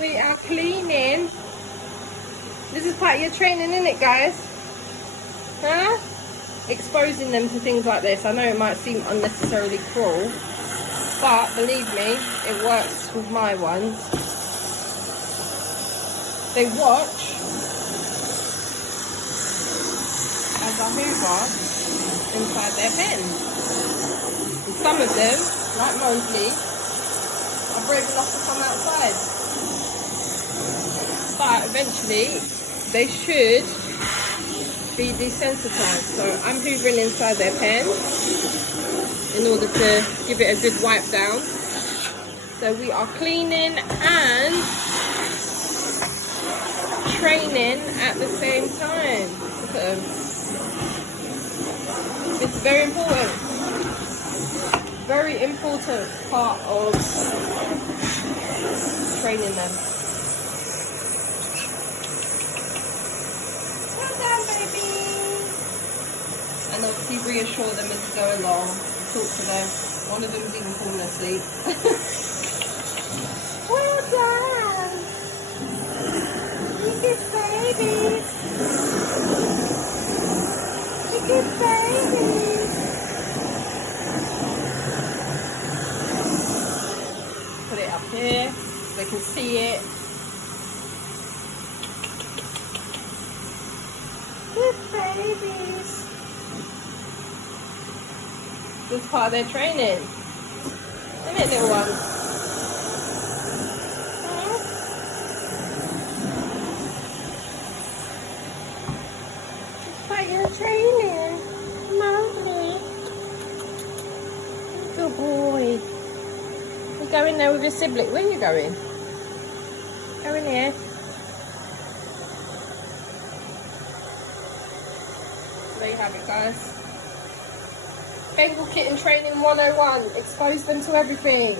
We are cleaning. This is part of your training, isn't it, guys? Huh? Exposing them to things like this. I know it might seem unnecessarily cruel, but believe me, it works with my ones. They watch as I hoover inside their pen. And some of them, like Mosley, are brave enough to come outside. But eventually, they should be desensitized. So I'm hoovering inside their pen in order to give it a good wipe down. So we are cleaning and training at the same time. Look at them. It's very important. Very important part of training them. Well done, baby. And obviously reassure them as we go along. Talk to them. One of them's even falling asleep. Well done. You good babies. You good babies. Put it up here so they can see it. Good babies. This is part of their training. Isn't it, little ones? It's part of your training. Lovely. Good boy. You go in there with your sibling. Where are you going? Go in here. There you have it, guys. Bengal kitten training 101. Expose them to everything.